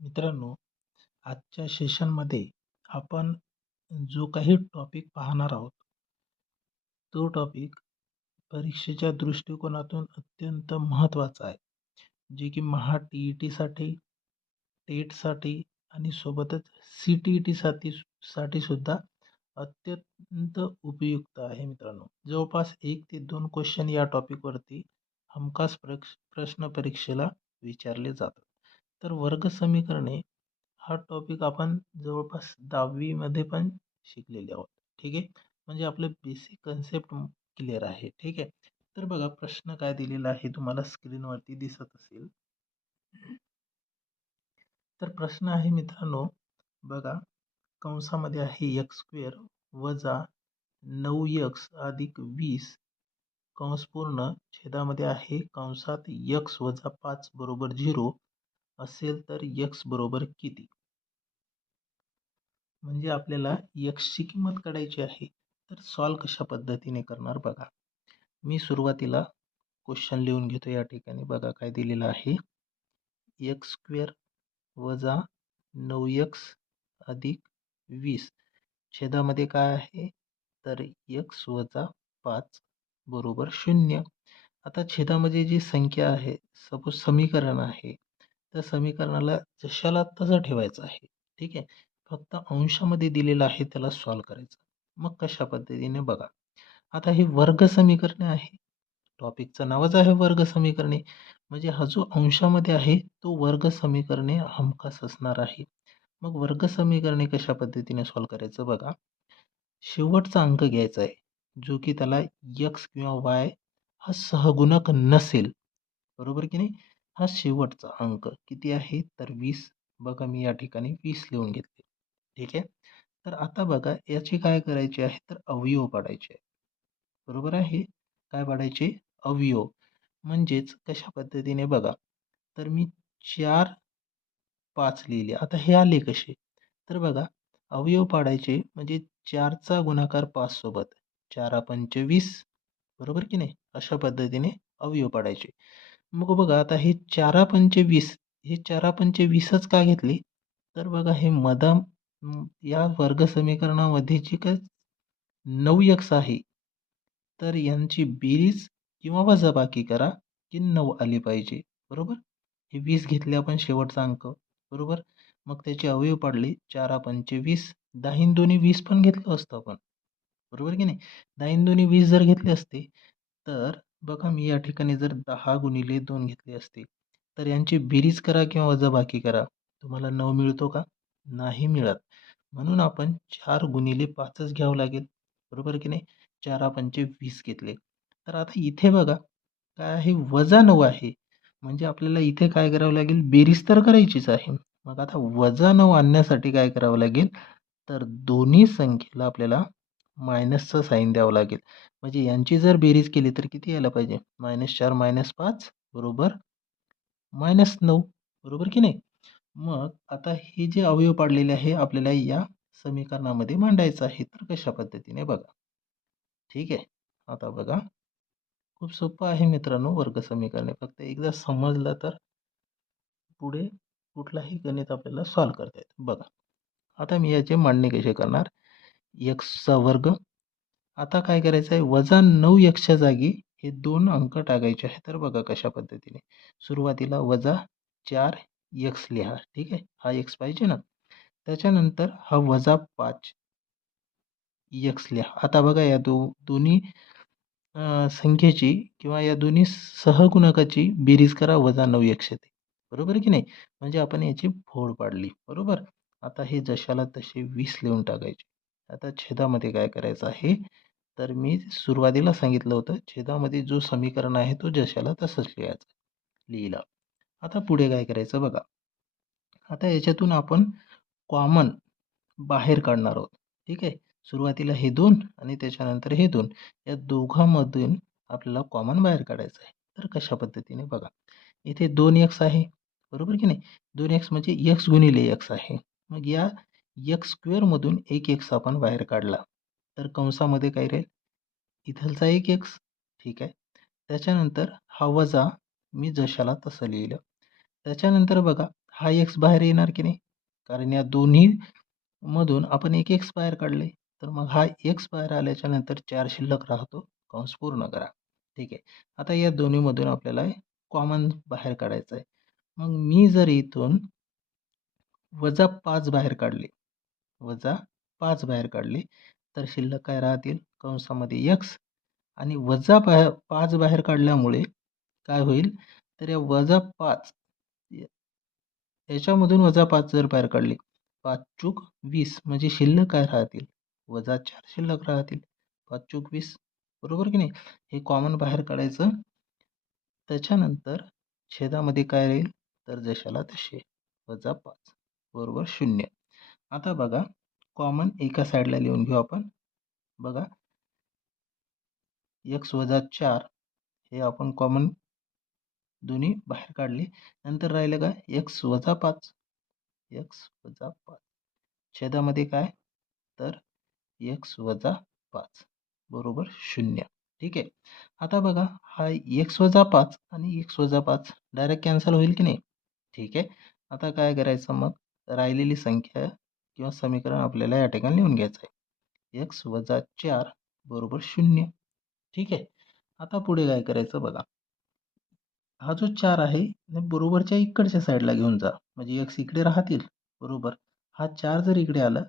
मित्रांनो आजच्या सेशनमध्ये आपण जो काही टॉपिक पाहणार आहोत तो टॉपिक परीक्षेच्या दृष्टिकोनातून अत्यंत महत्त्वाचा आहे. जे की महा टी ई टीसाठी टेटसाठी आणि सोबतच सी टी ई टीसाठी साठी सुद्धा अत्यंत उपयुक्त आहे मित्रांनो. जवळपास एक ते दोन क्वेश्चन या टॉपिकवरती हमखास प्रक्ष प्रश्न परीक्षेला विचारले जातात. तर वर्ग समीकरणे हा टॉपिक आपण जवळपास दहावीमध्ये पण शिकलेले आहोत. ठीक आहे? म्हणजे आपलं बेसिक कन्सेप्ट क्लिअर आहे. ठीक आहे? तर बघा प्रश्न काय दिलेला आहे तुम्हाला स्क्रीनवरती दिसत असेल. तर प्रश्न आहे मित्रांनो बघा कंसामध्ये आहे एक्स स्क्वेअर वजा नऊ यक्स अधिक वीस कंस पूर्ण छेदामध्ये आहे कंसात यक्स वजा पाच बरोबर झिरो असेल तर यक्स बरोबर किती? म्हणजे आपल्याला यक्सची किंमत काढायची आहे तर सॉल्व कशा पद्धतीने करणार बघा. मी सुरुवातीला क्वेश्चन लिहून घेतो या ठिकाणी. बघा काय दिलेलं आहे. एक्स स्क्वेअर वजा नऊ यक्स अधिक वीस. छेदामध्ये काय आहे? तर यक्स वजा पाच बरोबर शून्य. आता छेदामध्ये जी संख्या आहे सपोज समीकरण आहे त्या समीकरणाला जशाला तसं ठेवायचं आहे. ठीक आहे? फक्त अंशामध्ये दिलेलं आहे त्याला सॉल्व करायचं. मग कशा पद्धतीने बघा. आता हे वर्ग समीकरणे आहे. टॉपिकचं नावच आहे वर्ग समीकरणे. म्हणजे हा जो अंशामध्ये आहे तो वर्ग समीकरणे हमखास असणार आहे. मग वर्ग समीकरणे कशा पद्धतीने सॉल्व करायचं बघा. शेवटचा अंक घ्यायचा आहे. जो की त्याला यक्स किंवा वाय हा सहगुणक नसेल. बरोबर की नाही? हा शेवटचा अंक किती आहे? तर वीस. बघा मी या ठिकाणी वीस लिहून घेतले. ठीक आहे? तर आता बघा याची काय करायची आहे? तर अवयव पाडायचे आहे बरोबर आहे? काय पाडायचे? अवयव. म्हणजेच कशा पद्धतीने बघा? तर मी चार पाच लिहिले. आता हे आले कसे? तर बघा अवयव पाडायचे म्हणजे चारचा गुणाकार पाच सोबत. चारा पंचवीस बरोबर की नाही? अशा पद्धतीने अवयव पाडायचे. मग बघा आता हे चारा पंचवीस हे चारा पंचवीसच का घेतले? तर बघा हे मधा या वर्ग समीकरणामध्ये जी काय नऊ यक्स आहे तर यांची बेरीज किंवा वजाबाकी करा की नऊ आली पाहिजे बरोबर? हे वीस घेतले आपण शेवटचा अंक बरोबर? मग त्याचे अवयव पाडले चारा पंचवीस दाहीन दोन्ही वीस पण घेतलं असतं आपण बरोबर की नाही? दाहीन दोन्ही वीस जर घेतले असते तर बघा मी या ठिकाणी जर दहा गुणिले दोन घेतले असते तर यांची बेरीज करा किंवा वजाबाकी करा. तुम्हाला नऊ मिळतो का? नाही मिळत. म्हणून आपण चार गुणिले पाचच घ्यावं लागेल. बरोबर की नाही? चार पंचे वीस घेतले. तर आता इथे बघा काय आहे? वजा नऊ आहे. म्हणजे आपल्याला इथे काय करावं लागेल? बेरीज तर करायचीच आहे. मग आता वजा नऊ आणण्यासाठी काय करावं लागेल? तर दोन्ही संख्येला आपल्याला मायनसचं साईन द्यावं लागेल. म्हणजे यांची जर बेरीज केली तर किती यायला पाहिजे? मायनस चार मायनस पाच बरोबर? मायनस नऊ बरोबर की नाही? मग आता हे जे अवयव पाडलेले आहे आपल्याला या समीकरणामध्ये मांडायचं आहे. तर कशा पद्धतीने बघा. ठीक आहे? आता बघा. खूप सोपं आहे मित्रांनो वर्ग समीकरणे. फक्त एकदा समजलं तर पुढे कुठलाही गणित आपल्याला सॉल्व करता येतं. बघा. आता मी याचे मांडणी कसे करणार? एक्सचा वर्ग. आता काय करायचं आहे वजा नऊ एक्सच्या जागी हे दोन अंक टाकायचे आहे तर बघा कशा पद्धतीने. सुरुवातीला वजा चार एक्स लिहा. ठीक आहे? हा एक्स पाहिजे ना? त्याच्यानंतर हा वजा पाच एक्स लिहा. आता बघा या दो दोन्ही संख्येची किंवा या दोन्ही सहगुणकाची बेरीज करा. वजा नऊ एकशे ते. बरोबर की नाही? म्हणजे आपण याची फोड पाडली. बरोबर? आता हे जशाला तसे वीस लिहून टाकायचे. आता छेदामध्ये काय करायचं आहे? तर मी सुरुवातीला सांगितलं होतं छेदामध्ये जो समीकरण आहे तो जशाला तसंच लिहायचं लिहिला. आता पुढे काय करायचं बघा. आता याच्यातून आपण कॉमन बाहेर काढणार आहोत. ठीक आहे? सुरुवातीला हे दोन आणि त्याच्यानंतर हे दोन. या दोघांमधून आपल्याला कॉमन बाहेर काढायचं आहे. तर कशा पद्धतीने बघा. इथे दोन एक्स आहे. बरोबर की नाही? दोन एक्स म्हणजे एक्स गुणिले एक्स आहे. मग या एक्स स्क्वेअरमधून एक एक्स आपण बाहेर काढला. तर कंसामध्ये काय राहील? इथलचा एक एक्स. ठीक आहे. त्याच्यानंतर हा वजा मी जशाला तसं लिहिलं. त्याच्यानंतर बघा हा एक्स बाहेर येणार की नाही? कारण या दोन्ही मधून आपण एक एक्स बाहेर काढले. तर मग हा एक्स बाहेर आल्याच्यानंतर चार शिल्लक राहतो. कंस पूर्ण करा. ठीक आहे. आता या दोन्हीमधून आपल्याला कॉमन बाहेर काढायचं आहे मग मी जर इथून वजा पाच बाहेर काढले वजा पाच बाहेर काढले. तर शिल्लक काय राहतील? कंसामध्ये यक्स आणि वजा बाहेर पाच बाहेर काढल्यामुळे काय होईल? तर या वजा पाच याच्यामधून वजा पाच जर बाहेर काढले पाच चूक वीस म्हणजे शिल्लक काय राहतील? वजा चार शिल्लक राहतील. पाच चूक वीस बरोबर की नाही? हे कॉमन बाहेर काढायचं. त्याच्यानंतर छेदामध्ये काय राहील? तर जशाला तसे वजा पाच बरोबर शून्य. आता बघा कॉमन एका साईडला लिहून घेऊ आपण. बघा एक्स वजा चार हे आपण कॉमन दोन्ही बाहेर काढले. नंतर राहिलं का एक्स वजा पाच. एक्स वजा पाच. छेदामध्ये काय? तर एक्स वजा पाच. बरोबर शून्य. ठीक आहे. आता बघा हा एक्स वजा पाच आणि एक्स वजा पाच डायरेक्ट कॅन्सल होईल की नाही? ठीक आहे. आता काय करायचं मग? राहिलेली संख्या किंवा समीकरण आपल्याला या ठिकाणी लिहून घ्यायचं आहे एक्स वजा चार बरोबर शून्य. ठीक आहे? आता पुढे काय करायचं बघा. हा जो चार आहे बरोबरच्या इकडच्या साईडला घेऊन जा. म्हणजे एक्स इकडे राहतील बरोबर. हा चार जर इकडे आला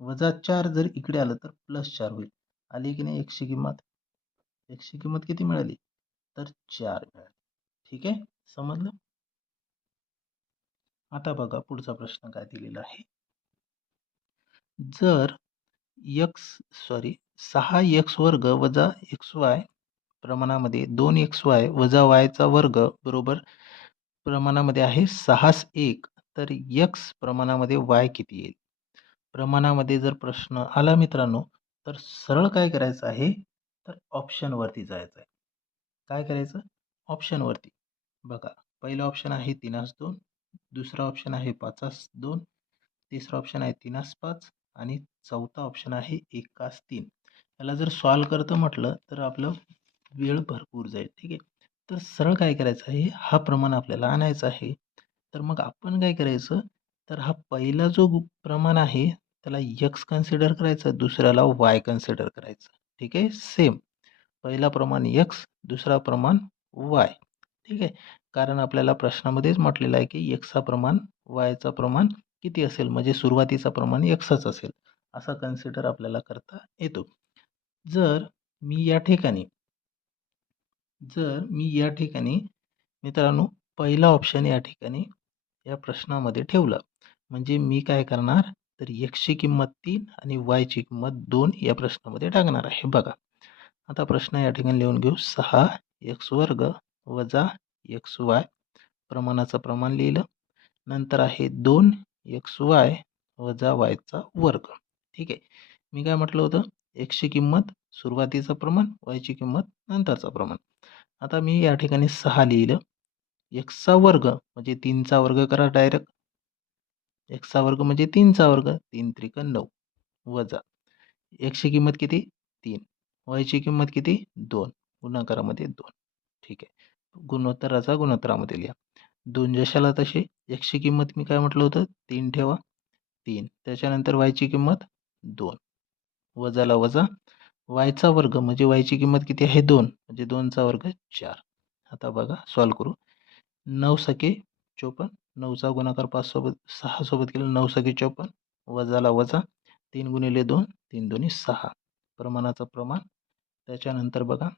वजा चार जर इकडे आलं तर प्लस चार होईल. आली की नाही एकशे किंमत? एकशे किंमत किती मिळाली? तर चार मिळाली. ठीक आहे? समजलं? आता बघा पुढचा प्रश्न काय दिलेला आहे. जर एक्स सॉरी सहा एक्स वर्ग वजा एक्स वाय प्रमाणामध्ये दोन एक्स वाय वजा वायचा वर्ग बरोबर प्रमाणामध्ये आहे सहास एक तर एक्स प्रमाणामध्ये वाय किती येईल? प्रमाणामध्ये जर प्रश्न आला मित्रांनो तर सरळ काय करायचं आहे? तर ऑप्शनवरती जायचं आहे काय करायचं? ऑप्शनवरती बघा पहिलं ऑप्शन आहे तीनास दोन दुसरा ऑप्शन आहे पाचास दोन तिसरा ऑप्शन आहे तीनास पाच आणि चौथा ऑप्शन आहे एकास तीन. याला जर सॉल्व करतं म्हटलं तर आपलं वेळ भरपूर जाईल ठीक आहे? तर सरळ काय करायचं आहे? हा प्रमाण आपल्याला आणायचा आहे. तर मग आपण काय करायचं? तर हा पहिला जो प्रमाण आहे त्याला यक्स कन्सिडर करायचं दुसऱ्याला वाय कन्सिडर करायचं. ठीक आहे? सेम पहिला प्रमाण यक्स दुसरा प्रमाण वाय ठीक आहे? कारण आपल्याला प्रश्नामध्येच म्हटलेलं आहे की यक्सचा प्रमाण वायचा प्रमाण किती असेल? म्हणजे सुरुवातीचा प्रमाण एक्सच असेल असा कन्सिडर आपल्याला करता येतो. जर मी या ठिकाणी जर मी या ठिकाणी मित्रांनो पहिला ऑप्शन या ठिकाणी या प्रश्नामध्ये ठेवला. म्हणजे मी काय करणार? तर एक्सची किंमत तीन आणि वायची किंमत दोन या प्रश्नामध्ये टाकणार आहे. बघा. आता प्रश्न या ठिकाणी लिहून घेऊ. सहा एक्स वर्ग वजा एक्स वाय. प्रमाणाचं प्रमाण लिहिलं. नंतर आहे दोन एक्स वाय वजा वायचा वर्ग. ठीक आहे. मी काय म्हटलं होतं? एक्सची किंमत सुरुवातीचं प्रमाण वायची किंमत नंतरचं प्रमाण. आता मी या ठिकाणी सहा लिहिलं. एक्सचा वर्ग म्हणजे तीनचा वर्ग करा डायरेक्ट. एक्सचा वर्ग म्हणजे तीनचा वर्ग तीन त्रिक नऊ वजा. एकशे किंमत किती? तीन. वायची किंमत किती? दोन. गुणाकारामध्ये दोन. ठीक आहे. गुणोत्तराचा गुणोत्तरामध्ये लिहा. दोन जशाला तसे एकशे किंमत मी काय म्हटलं होतं? तीन ठेवा. तीन. त्याच्यानंतर वायची किंमत दोन. वजाला वजा. वायचा वर्ग म्हणजे वायची किंमत किती आहे? दोन. म्हणजे दोनचा वर्ग चार. आता बघा सॉल्व करू. नऊ सके चोपन्न. नऊचा गुणाकार पाच सोबत सहा सोबत केलं नऊ सके चोपन्न. वजाला वजा. तीन गुणिले दोन. तीन दोन्ही सहा. प्रमाणाचं प्रमाण. त्याच्यानंतर बघा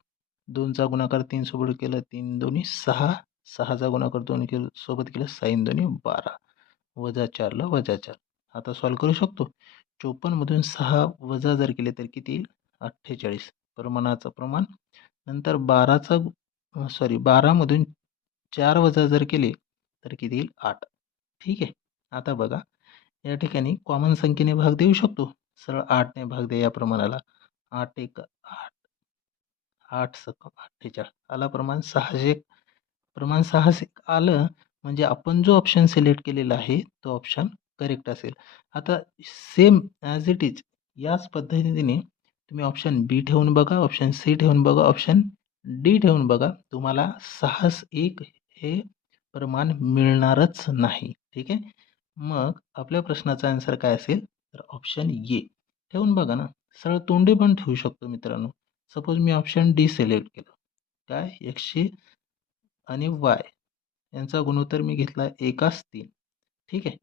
दोनचा गुणाकार तीन सोबत केलं तीन दोन्ही सहा. सहाचा गुणाकार दोन केलं सोबत केलं साईन दोन्ही बारा. वजा चारला वजा चार. आता सॉल्व करू शकतो. चोपन्नमधून सहा वजा जर केले तर किती येईल? अठ्ठेचाळीस. प्रमाणाचं प्रमाण. नंतर बाराचा सॉरी बारामधून चार वजा जर केले तर किती येईल? आठ. ठीक आहे. आता बघा. या ठिकाणी कॉमन संख्येने भाग देऊ शकतो. सरळ आठने भाग द्या या प्रमाणाला. आठ एक आठ. आठ सकम अठ्ठेचाळीस. आला प्रमाण सहाशे प्रमाण साहसिक आलं म्हणजे आपण जो ऑप्शन सिलेक्ट केलेला आहे तो ऑप्शन करेक्ट असेल. आता सेम ॲज इट इज याच पद्धतीने तुम्ही ऑप्शन बी ठेवून बघा ऑप्शन सी ठेवून बघा ऑप्शन डी ठेवून बघा. तुम्हाला साहस एक हे प्रमाण मिळणारच नाही. ठीक आहे? मग आपल्या प्रश्नाचा आन्सर काय असेल? तर ऑप्शन ए ठेवून बघा ना. सरळ तोंडे पण ठेवू शकतो मित्रांनो. सपोज मी ऑप्शन डी सिलेक्ट केलं. काय? एकशे आणि वाय यांचा गुणोत्तर मी घेतला एकाच तीन. ठीक आहे?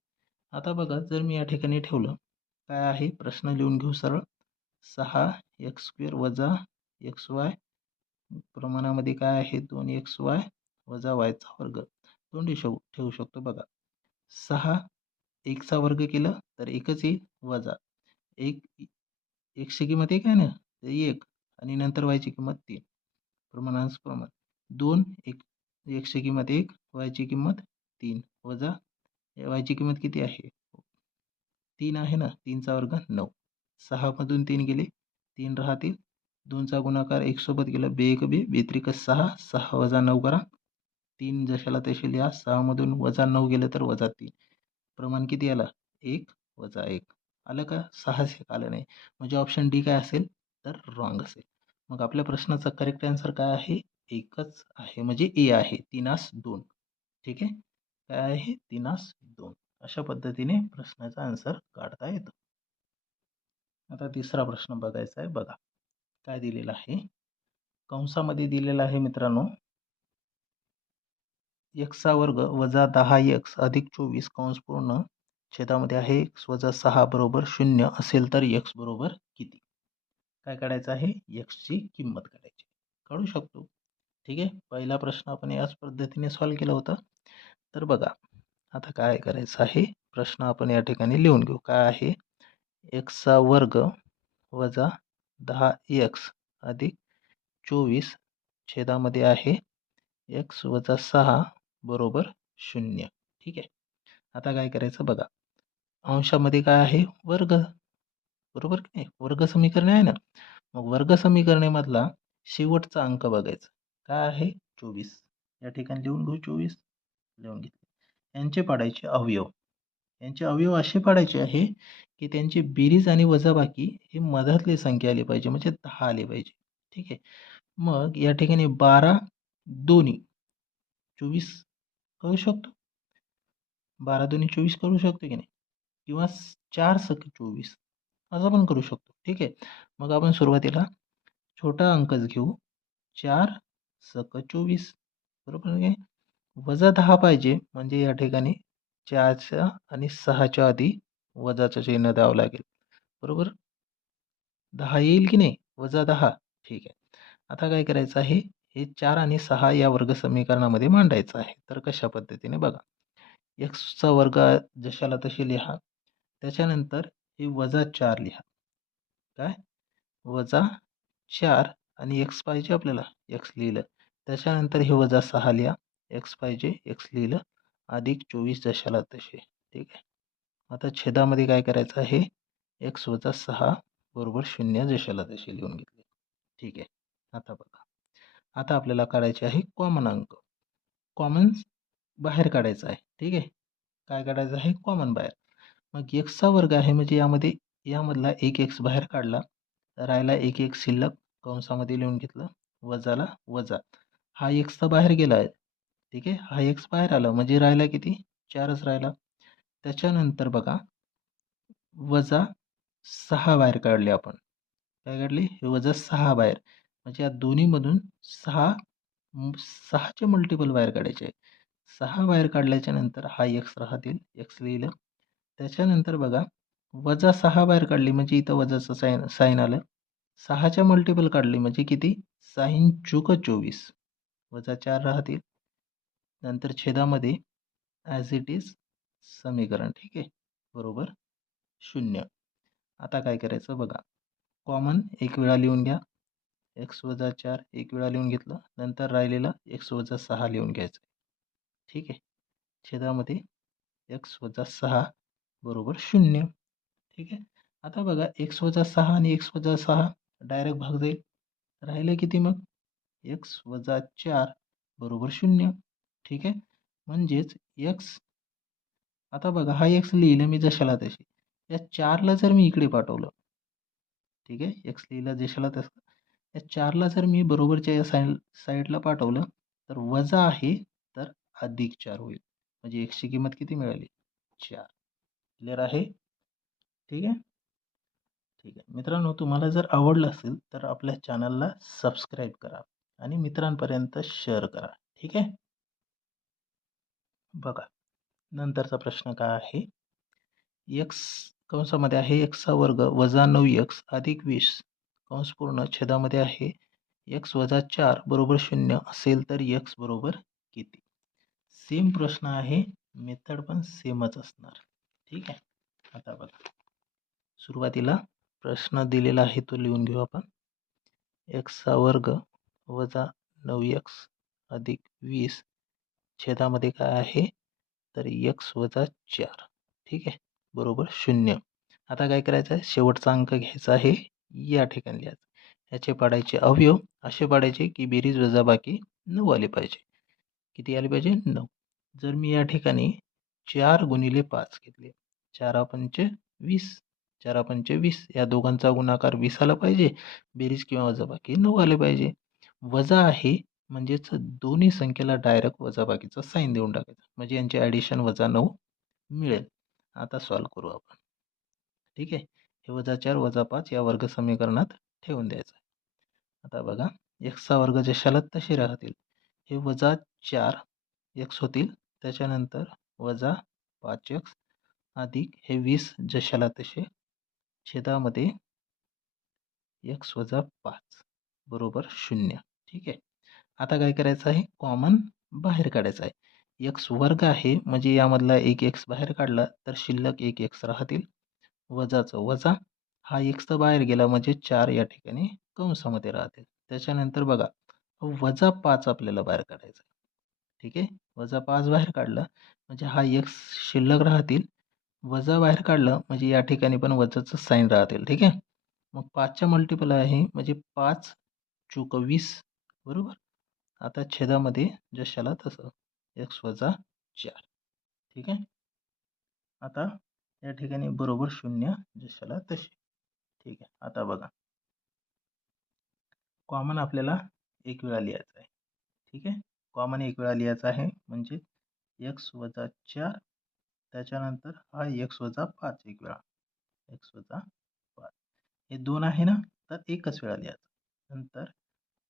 आता बघा जर मी या ठिकाणी ठेवलं काय आहे? प्रश्न लिहून घेऊ सरळ. सहा एक्स स्क्वेअर वजा एक्स वाय प्रमाणामध्ये काय आहे? दोन एक्स वाय वजा वायचा वर्ग. दोन ठेवू ठेवू शकतो बघा. सहा एकचा वर्ग केला तर एकच येईल वजा. एक एकशे किंमत एक आहे ना? तर एक. आणि नंतर वायची किंमत तीन. प्रमाणांश प्रमाण. दोन एक. एकशे किंमत एक वायची किंमत तीन. वजा वायची किंमत किती आहे? तीन आहे ना? तीनचा वर्ग नऊ. सहामधून तीन गेले. तीन राहतील. दोनचा गुणाकार एकसोबत गेला. बे एक बे. बेत्रिक सहा. सहा वजा नऊ करा. तीन जशाला तसे लिहा. सहामधून वजा नऊ गेलं तर वजा तीन. प्रमाण किती आला? एक वजा एक. आलं का? सहा एक आलं नाही. म्हणजे ऑप्शन डी काय असेल? तर रॉंग असेल. मग आपल्या प्रश्नाचा करेक्ट आन्सर काय आहे? एकच आहे म्हणजे ए आहे तीनास दोन. ठीक आहे? काय आहे? तीनास दोन. अशा पद्धतीने प्रश्नाचा आन्सर काढता येतो. आता तिसरा प्रश्न बघायचा आहे. बघा. काय दिलेलं आहे? कंसामध्ये दिलेला आहे मित्रांनो. एक्सचा वर्ग वजा दहा एक्स अधिक चोवीस कंस पूर्ण छेदामध्ये आहे. एक्स वजा सहा बरोबर शून्य असेल तर एक्स बरोबर किती? काय काढायचं आहे? एक्सची किंमत काढायची. काढू शकतो. ठीक आहे. पहिला प्रश्न आपण याच पद्धतीने सॉल्व केला होता. तर बघा आता काय करायचं आहे? प्रश्न आपण या ठिकाणी लिहून घेऊ. काय आहे? एक्सचा वर्ग वजा दहा एक्स अधिक चोवीस छेदामध्ये आहे. एक्स वजा सहा बरोबर शून्य. ठीक आहे. आता काय करायचं बघा. अंशामध्ये काय आहे? वर्ग. बरोबर की नाही? वर्ग समीकरणे आहे ना? मग वर्ग समीकरणेमधला शेवटचा अंक बघायचा. काय आहे? चोवीस. या ठिकाणी लिहून घेऊ चोवीस. लिहून घेतले. यांचे पाडायचे अवयव. यांचे अवयव असे पाडायचे आहे की त्यांची बेरीज आणि वजाबाकी हे मधातली संख्या आली पाहिजे म्हणजे दहा आले पाहिजे. ठीक आहे? मग या ठिकाणी बारा दोन्ही. चोवीस करू शकतो? बारा दोन्ही चोवीस करू शकतो की नाही? किंवा चार सक चोवीस असं पण करू शकतो. ठीक आहे? मग आपण सुरुवातीला छोटा अंकच घेऊ. चार सक चोवीस. बरोबर आहे? वजा दहा पाहिजे म्हणजे या ठिकाणी चारच्या आणि सहाच्या आधी वजाचं चिन्ह द्यावं लागेल. बरोबर? दहा येईल की नाही? वजा दहा. ठीक आहे. आता काय करायचं आहे? हे चार आणि सहा या वर्ग समीकरणामध्ये मांडायचं आहे. तर कशा पद्धतीने बघा. एक्सचा वर्ग जशाला तशी लिहा. त्याच्यानंतर हे वजा चार लिहा. काय? वजा चार आणि एक्स पाहिजे आपल्याला? एक्स लिहिलं. त्याच्यानंतर हे वजा सहा लिहा. एक्स पाहिजे एक्स लिहिलं. अधिक चोवीस जशाला तसे. ठीक आहे? आता छेदामध्ये काय करायचं आहे? एक्स वजा सहा बरोबर शून्य जशाला तसे लिहून घेतले. ठीक आहे? आता बघा. आता आपल्याला काढायचे आहे कॉमन अंक. कॉमन बाहेर काढायचा आहे. ठीक आहे? काय काढायचं आहे? कॉमन बाहेर. मग एक्सचा वर्ग आहे म्हणजे यामध्ये यामधला एक एक्स बाहेर काढला. राहिला एक एक शिल्लक. कंसामध्ये लिहून घेतलं. वजाला वजा. हा एक्सचा बाहेर गेला आहे. ठीक आहे? हा एक्स बाहेर आला म्हणजे राहिला किती? चारच राहिला. त्याच्यानंतर बघा वजा सहा बाहेर काढले आपण. काय काढले? हे वजा सहा बाहेर. म्हणजे या दोन्हीमधून सहा सहाचे मल्टिपल बाहेर काढायचे आहे सहा बाहेर काढल्याच्या नंतर हा एक्स राहतील. एक्स लिहिलं. त्याच्यानंतर बघा वजा सहा बाहेर काढली म्हणजे इथं वजाचं साईन साईन आलं. सहाच्या मल्टिपल काढली म्हणजे किती? साईन चुक चोवीस. वजा चार राहतील. नंतर छेदामध्ये ॲज इट इज समीकरण ठीक आहे? बरोबर? शून्य. आता काय करायचं बघा. कॉमन एक वेळा लिहून घ्या. एक्स वजा चार एक वेळा लिहून घेतलं. नंतर राहिलेला एक्स वजा सहा लिहून घ्यायचं. ठीक आहे? छेदामध्ये एक्स वजा सहा बरोबर शून्य. ठीक आहे? आता बघा एक्स वजा सहा आणि एक्स वजा सहा डायरेक्ट भाग जाईल. राहिलं किती मग? एक्स वजा चार बरोबर शून्य. ठीक आहे? म्हणजेच एक्स आता बघा हा एक्स लिहिलं मी जशाला तशी. या चारला जर मी इकडे पाठवलं ठीक आहे? एक्स लिहिलं जशाला तसं. या चारला जर मी बरोबरच्या या साईड साईडला पाठवलं तर वजा आहे तर अधिक चार होईल. म्हणजे एक्सची किंमत किती मिळाली? चार. क्लिअर आहे? ठीक आहे? ठीक आहे. मित्रांनो तुम्हाला जर आवडलं असेल तर आपल्या चॅनलला सबस्क्राईब करा. आणि मित्रांपर्यंत शेअर करा. ठीक आहे? बघा नंतरचा प्रश्न काय आहे? एक्स कंसामध्ये आहे एक्सचा वर्ग वजा नऊ एक्स अधिक वीस. कंस पूर्ण छेदामध्ये आहे एक्स वजा चार बरोबर शून्य असेल तर एक्स बरोबर किती? सेम प्रश्न आहे मेथड पण सेमच असणार. ठीक आहे? आता बघा. सुरुवातीला प्रश्न दिलेला आहे तो लिहून घेऊ आपण. एक्सचा वर्ग वजा नऊ एक्स अधिक वीस छेदामध्ये काय आहे? तर एक्स वजा चार. ठीक आहे? बरोबर शून्य. आता काय करायचं आहे? शेवटचा अंक घ्यायचा आहे. या ठिकाणी लिहायचं. याचे पाडायचे अवयव असे पाडायचे की बेरीज वजाबाकी नऊ आले पाहिजे. किती आले पाहिजे? नऊ. जर मी या ठिकाणी चार गुणिले पाच घेतले. चार पंच वीस. चार पंच वीस. या दोघांचा गुणाकार वीस आला पाहिजे. बेरीज किंवा वजाबाकी नऊ आले पाहिजे. वजा आहे म्हणजेच दोन्ही संख्येला डायरेक्ट वजाबाकीचा साईन देऊन टाकायचं. म्हणजे यांचे ॲडिशन वजा नऊ मिळेल. आता सॉल्व करू आपण. ठीक आहे? हे वजा चार वजा पाच या वर्ग समीकरणात ठेवून द्यायचं. आता बघा एक्सचा वर्ग जशाला तसे राहतील. हे वजा चार एक्स होतील. त्याच्यानंतर वजा पाच एक्स अधिक हे वीस जशाला तसे छेदामध्ये एक्स वजा पाच. बरोबर शून्य. ठीक आहे. आता काय करायचं आहे? कॉमन बाहेर काढायचं आहे. एक्स वर्ग आहे म्हणजे यामधला एक एक्स बाहेर काढला तर शिल्लक एक एक्स राहतील. वजाचं वजा हा एक्स तर बाहेर गेला म्हणजे चार या ठिकाणी कंसामध्ये राहतील. त्याच्यानंतर बघा वजा पाच आपल्याला बाहेर काढायचा ठीक आहे? वजा पाच बाहेर काढलं म्हणजे हा एक्स शिल्लक राहतील. वजा बाहेर काढलं म्हणजे या ठिकाणी पण वजाचं साईन राहतील. ठीक आहे? मग पाचच्या मल्टिपल आहे म्हणजे पाच चूक वीस बरोबर? आता छेदामध्ये जशाला तसं. एक्स वजा चार. ठीक आहे? आता या ठिकाणी बरोबर शून्य जशाला तसे ठीक आहे? आता बघा. कॉमन आपल्याला एक वेळा लिहायचं आहे. ठीक आहे? कॉमन एक वेळा लिहायचा आहे म्हणजे एक्स वजा चार त्याच्यानंतर हा एक्स वजा पाच एक वेळा. एक्स वजा पाच. हे दोन आहे ना? तर एकच वेळा लिहायचं. नंतर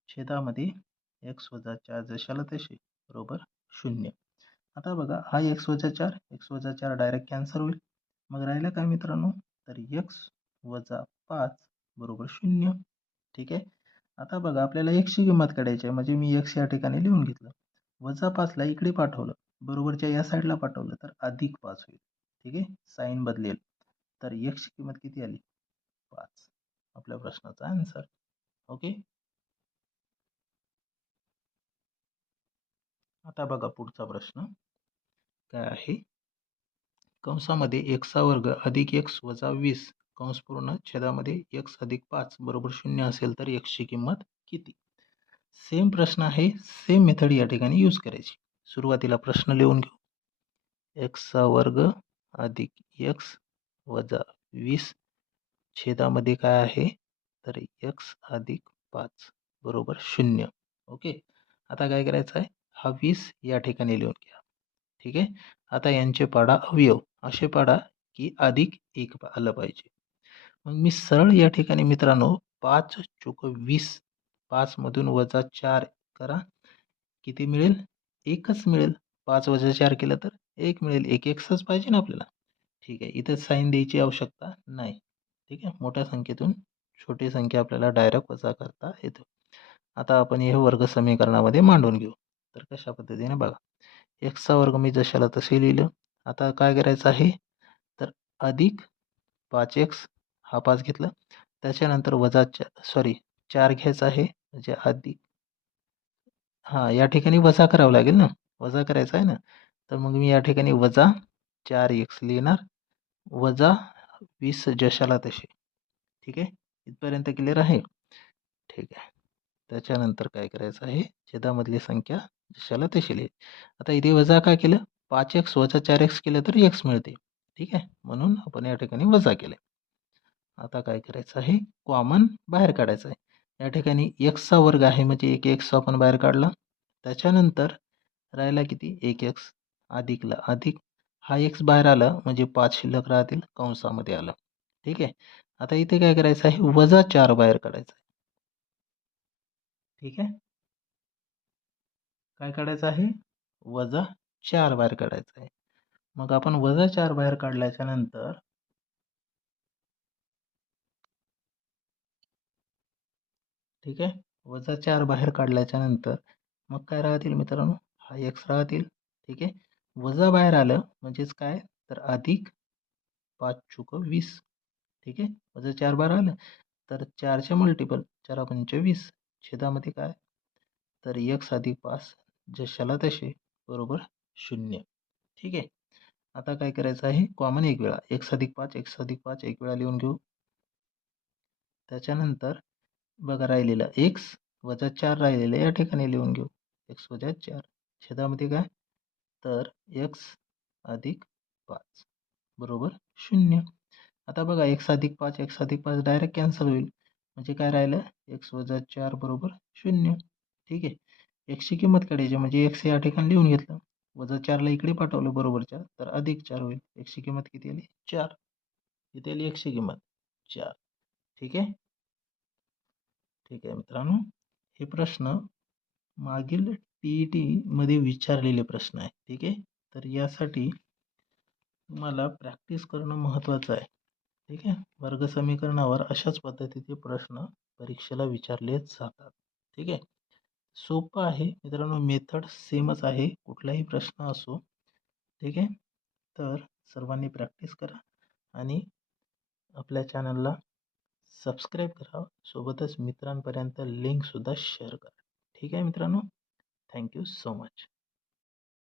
छेदामध्ये एक्स वजा चार जशाला तसे बरोबर? शून्य. आता बघा हा एक्स वजा चार एक्स वजा चार डायरेक्ट कॅन्सल होईल. मग राहिलं काय मित्रांनो? तर एक्स वजा पाच बरोबर शून्य. ठीक आहे? आता बघा आपल्याला एकशे किंमत काढायची आहे. म्हणजे मी एक्स या ठिकाणी लिहून घेतलं. वजा पाचला इकडे पाठवलं. बरोबरच्या या साईडला पाठवलं तर अधिक पाच होईल. ठीक आहे? साईन बदलेल. तर एक्सची किंमत किती आली? पाच. आपल्या प्रश्नाचा आन्सर ओके? आता बघा पुढचा प्रश्न. काय आहे? कंसामध्ये एक्सचा वर्ग अधिक एक्स वजा वीस कंस पूर्ण छेदामध्ये एक्स अधिक पाच बरोबर शून्य असेल तर एक्सची किंमत किती? सेम प्रश्न आहे सेम मेथड या ठिकाणी यूज करायची. सुरुवातीला प्रश्न लिहून घेऊ. एक्सचा वर्ग अधिक एक्स वजा वीस छेदामध्ये काय आहे? तर एक्स अधिक पाच बरोबर शून्य. ओके? आता काय करायचं आहे? हा वीस या ठिकाणी लिहून घ्या. ठीक आहे? आता यांचे पाडा अवयव. असे पाडा की अधिक एक आलं पाहिजे. मग मी सरळ या ठिकाणी मित्रांनो पाच चोक वीस. पाचमधून वजा चार करा. किती मिळेल? एकच मिळेल. पाच वजा चार केलं तर एक मिळेल. एक एक्सच पाहिजे ना आपल्याला? ठीक आहे. इथं साईन द्यायची आवश्यकता नाही. ठीक आहे? मोठ्या संख्येतून छोटी संख्या आपल्याला डायरेक्ट वजा करता येतो. आता आपण हे वर्ग समीकरणामध्ये मांडून घेऊ. तर कशा पद्धतीने बघा. एक्सचा वर्ग मी जशाला तसे लिहिलं. आता काय करायचं आहे? तर अधिक पाच एक्स हा पाच घेतला. त्याच्यानंतर वजा चा सॉरी चार घ्यायचा आहे. म्हणजे अधिक हां या ठिकाणी वजा करावं लागेल ना? वजा करायचा आहे ना? तर मग मी या ठिकाणी वजा चार एक्स लिहिणार. वजा वीस जशाला तसे. ठीक आहे? इथपर्यंत क्लिअर आहे? ठीक आहे. त्याच्यानंतर काय करायचं आहे? छेदामधली संख्या जशाला तशी लिहि. आता इथे वजा काय केलं? पाच एक्स वजा चार एक्स केलं तर एक्स मिळते. ठीक आहे? म्हणून आपण या ठिकाणी वजा केलं आता काय करायचं आहे? कॉमन बाहेर काढायचं आहे. या ठिकाणी एक्सचा वर्ग आहे म्हणजे एक एक्स आपण बाहेर काढला. त्याच्यानंतर राहिला किती? एक एक्स अधिकला अधिक. हा एक्स बाहेर आला म्हणजे पाच शिल्लक राहतील. कंसामध्ये आलं. ठीक आहे? आता इथे काय करायचं आहे? वजा चार बाहेर काढायचं आहे. ठीक आहे? काय काढायचं आहे? वजा चार बाहेर काढायचं आहे. मग आपण वजा चार बाहेर काढल्याच्या नंतर ठीक आहे? वजा चार बाहेर काढल्याच्या नंतर मग काय राहतील मित्रांनो? हा एक्स राहतील. ठीक आहे? वजा बाहेर आलं म्हणजेच काय? तर अधिक पाच चुक वीस. ठीक आहे? वजा चार बारा आलं तर चारच्या मल्टिपल चार आपण चोवीस छेदामध्ये काय? तर एक्स अधिक पाच जशाला तसे बरोबर शून्य. ठीक आहे? आता काय करायचं आहे? कॉमन एक वेळा. एक्स अधिक पाच एक्स अधिक पाच एक वेळा लिहून घेऊ. त्याच्यानंतर बघा राहिलेलं एक्स वजा चार राहिलेलं या ठिकाणी लिहून घेऊ. एक्स वजा चार. छेदामध्ये काय? तर एक्स अधिक पाच. बरोबर शून्य. आता बघा एक्स अधिक पाच एक्स अधिक पाच डायरेक्ट कॅन्सल होईल. म्हणजे काय राहिलं? एक्स वजा चार बरोबर शून्य. ठीक आहे? एक्सची किंमत काढायची म्हणजे एक्स या ठिकाणी लिहून घेतलं. वजा चारला इकडे पाठवलं बरोबरच्या तर अधिक चार होईल. एक्सची किंमत किती आली? चार. किती आली? एक्सची किंमत? चार. ठीक आहे? ठीक आहे मित्रांनो हे प्रश्न मागील टी ई टीमध्ये विचारलेले प्रश्न आहे ठीक आहे? तर यासाठी तुम्हाला प्रॅक्टिस करणं महत्त्वाचं आहे. ठीक आहे. वर्गसमीकरणावर अशाच पद्धतीचे प्रश्न परीक्षेला विचारले जातात. ठीक आहे. सोपं आहे. मित्रांनो मेथड सेमच आहे. कुठलाही प्रश्न असो. ठीक आहे. तर सर्वांनी प्रॅक्टिस करा आणि आपल्या चॅनलला सबस्क्राईब करा. सोबतच मित्रांपर्यंत लिंकसुद्धा शेअर करा. ठीक आहे मित्रांनो. Thank you so much.